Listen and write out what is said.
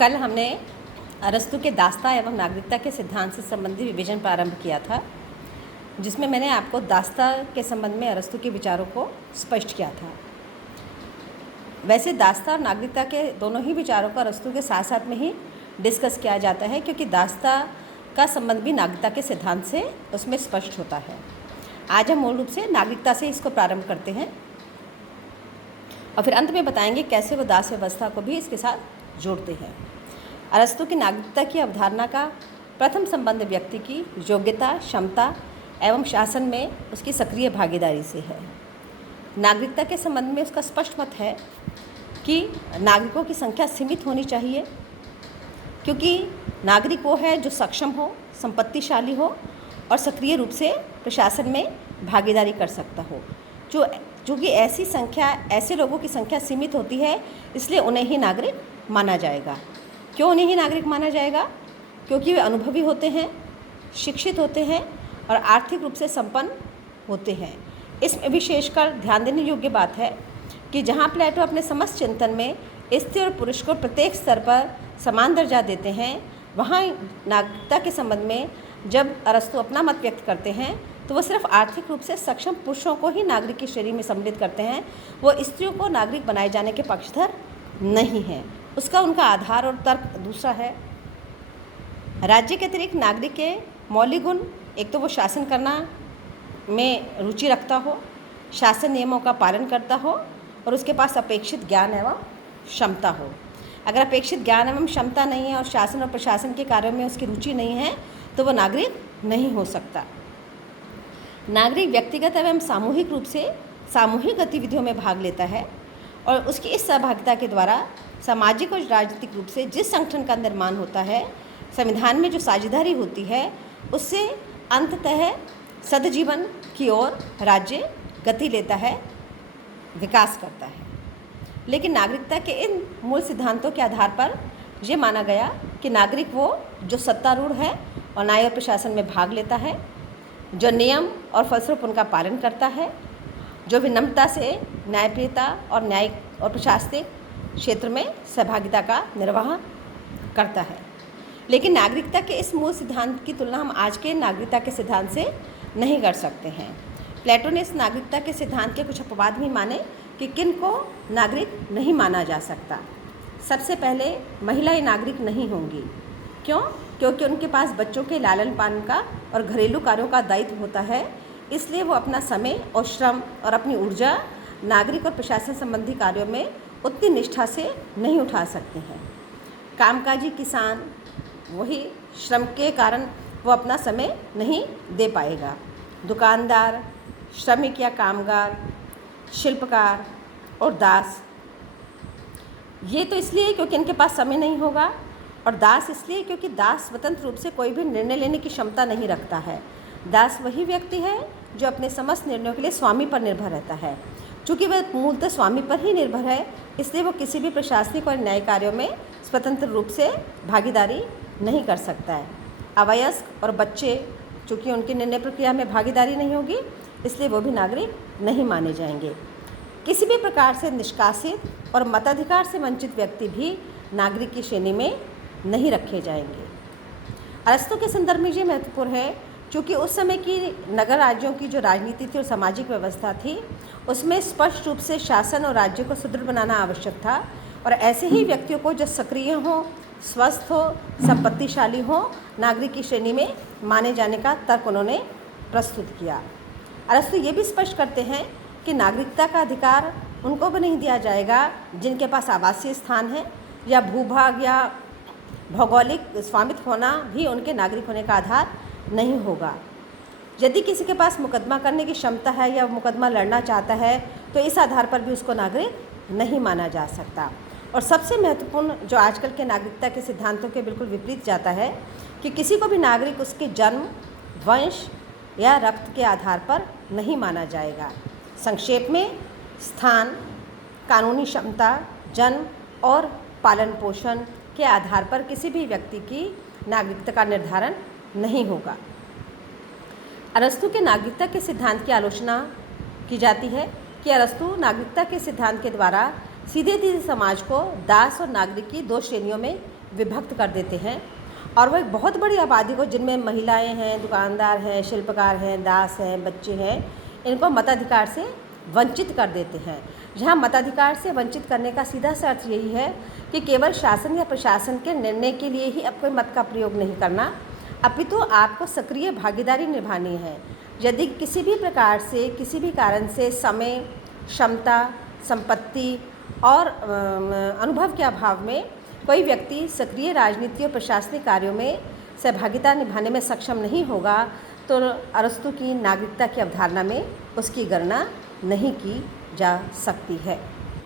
कल हमने अरस्तु के दास्ता एवं नागरिकता के सिद्धांत से संबंधित विवेचन प्रारंभ किया था, जिसमें मैंने आपको दास्ता के संबंध में अरस्तु के विचारों को स्पष्ट किया था। वैसे दास्ता और नागरिकता के दोनों ही विचारों को अरस्तु के साथ साथ में ही डिस्कस किया जाता है, क्योंकि दास्ता का संबंध भी नागरिकता के सिद्धांत से उसमें स्पष्ट होता है। आज हम मूल रूप से नागरिकता से इसको प्रारंभ करते हैं और फिर अंत में बताएंगे कैसे वो दास व्यवस्था को भी इसके साथ जोड़ते हैं। अरस्तु की नागरिकता की अवधारणा का प्रथम संबंध व्यक्ति की योग्यता, क्षमता एवं शासन में उसकी सक्रिय भागीदारी से है। नागरिकता के संबंध में उसका स्पष्ट मत है कि नागरिकों की संख्या सीमित होनी चाहिए, क्योंकि नागरिक वो है जो सक्षम हो, संपत्तिशाली हो और सक्रिय रूप से प्रशासन में भागीदारी कर सकता हो। चूँकि ऐसे लोगों की संख्या सीमित होती है, इसलिए उन्हें ही नागरिक माना जाएगा। क्यों उन्हें ही नागरिक माना जाएगा? क्योंकि वे अनुभवी होते हैं, शिक्षित होते हैं और आर्थिक रूप से संपन्न होते हैं। इसमें विशेषकर ध्यान देने योग्य बात है कि जहाँ प्लेटो अपने समस्त चिंतन में स्त्री और पुरुष को प्रत्येक स्तर पर समान दर्जा देते हैं, वहाँ नागरिकता के संबंध में जब अरस्तु अपना मत व्यक्त करते हैं तो वो सिर्फ आर्थिक रूप से सक्षम पुरुषों को ही नागरिक की श्रेणी में सम्मिलित करते हैं। वो स्त्रियों को नागरिक बनाए जाने के पक्षधर नहीं हैं। उसका उनका आधार और तर्क दूसरा है। राज्य के अतिरिक्त नागरिक के मौलिक गुण, एक तो वो शासन करना में रुचि रखता हो, शासन नियमों का पालन करता हो और उसके पास अपेक्षित ज्ञान एवं क्षमता हो। अगर अपेक्षित ज्ञान एवं क्षमता नहीं है और शासन और प्रशासन के कार्यों में उसकी रुचि नहीं है तो वो नागरिक नहीं हो सकता। नागरिक व्यक्तिगत एवं सामूहिक रूप से सामूहिक गतिविधियों में भाग लेता है और उसकी इस सहभागिता के द्वारा सामाजिक और राजनीतिक रूप से जिस संगठन का निर्माण होता है, संविधान में जो साझेदारी होती है, उससे अंततः सदजीवन की ओर राज्य गति लेता है, विकास करता है। लेकिन नागरिकता के इन मूल सिद्धांतों के आधार पर यह माना गया कि नागरिक वो जो सत्तारूढ़ है और न्याय और प्रशासन में भाग लेता है, जो नियम और फलस्वरूप उनका पालन करता है, जो विनम्रता से न्यायप्रियता और न्यायिक और प्रशासनिक क्षेत्र में सहभागिता का निर्वाह करता है। लेकिन नागरिकता के इस मूल सिद्धांत की तुलना हम आज के नागरिकता के सिद्धांत से नहीं कर सकते हैं। प्लेटो ने इस नागरिकता के सिद्धांत के कुछ अपवाद भी माने कि किन को नागरिक नहीं माना जा सकता। सबसे पहले महिलाएं नागरिक नहीं होंगी। क्यों? क्योंकि उनके पास बच्चों के लालन पालन का और घरेलू कार्यों का दायित्व होता है, इसलिए वो अपना समय और श्रम और अपनी ऊर्जा नागरिक और प्रशासन संबंधी कार्यों में उतनी निष्ठा से नहीं उठा सकते हैं। कामकाजी किसान वही श्रम के कारण वो अपना समय नहीं दे पाएगा। दुकानदार, श्रमिक या कामगार, शिल्पकार और दास, ये तो इसलिए क्योंकि इनके पास समय नहीं होगा, और दास इसलिए क्योंकि दास स्वतंत्र रूप से कोई भी निर्णय लेने की क्षमता नहीं रखता है। दास वही व्यक्ति है जो अपने समस्त निर्णयों के लिए स्वामी पर निर्भर रहता है। चूँकि वह मूलतः स्वामी पर ही निर्भर है, इसलिए वो किसी भी प्रशासनिक और न्याय कार्यों में स्वतंत्र रूप से भागीदारी नहीं कर सकता है। अवयस्क और बच्चे, चूँकि उनकी निर्णय प्रक्रिया में भागीदारी नहीं होगी, इसलिए वो भी नागरिक नहीं माने जाएंगे। किसी भी प्रकार से निष्कासित और मताधिकार से वंचित व्यक्ति भी नागरिक की श्रेणी में नहीं रखे जाएंगे। अरस्तु के संदर्भ में ये महत्वपूर्ण है, क्योंकि उस समय की नगर राज्यों की जो राजनीति थी और सामाजिक व्यवस्था थी, उसमें स्पष्ट रूप से शासन और राज्य को सुदृढ़ बनाना आवश्यक था, और ऐसे ही व्यक्तियों को जो सक्रिय हो, स्वस्थ हो, संपत्तिशाली हो, नागरिक की श्रेणी में माने जाने का तर्क उन्होंने प्रस्तुत किया। अरस्तु ये भी स्पष्ट करते हैं कि नागरिकता का अधिकार उनको भी नहीं दिया जाएगा जिनके पास आवासीय स्थान है या भूभाग या भौगोलिक स्वामित्व होना भी उनके नागरिक होने का आधार नहीं होगा। यदि किसी के पास मुकदमा करने की क्षमता है या मुकदमा लड़ना चाहता है, तो इस आधार पर भी उसको नागरिक नहीं माना जा सकता। और सबसे महत्वपूर्ण जो आजकल के नागरिकता के सिद्धांतों के बिल्कुल विपरीत जाता है कि किसी को भी नागरिक उसके जन्म, वंश या रक्त के आधार पर नहीं माना जाएगा। संक्षेप में, स्थान, कानूनी क्षमता, जन्म और पालन पोषण के आधार पर किसी भी व्यक्ति की नागरिकता का निर्धारण नहीं होगा। अरस्तु के नागरिकता के सिद्धांत की आलोचना की जाती है कि अरस्तु नागरिकता के सिद्धांत के द्वारा सीधे सीधे समाज को दास और नागरिक की दो श्रेणियों में विभक्त कर देते हैं और वो एक बहुत बड़ी आबादी को, जिनमें महिलाएं हैं, दुकानदार हैं, शिल्पकार हैं, दास हैं, बच्चे हैं, इनको मताधिकार से वंचित कर देते हैं। जहाँ मताधिकार से वंचित करने का सीधा सा अर्थ यही है कि केवल शासन या प्रशासन के निर्णय के लिए ही अपने मत का प्रयोग नहीं करना, अपितु आपको सक्रिय भागीदारी निभानी है। यदि किसी भी प्रकार से, किसी भी कारण से समय, क्षमता, संपत्ति और अनुभव के अभाव में कोई व्यक्ति सक्रिय राजनीति और प्रशासनिक कार्यों में सहभागिता निभाने में सक्षम नहीं होगा, तो अरस्तू की नागरिकता की अवधारणा में उसकी गणना नहीं की जा सकती है।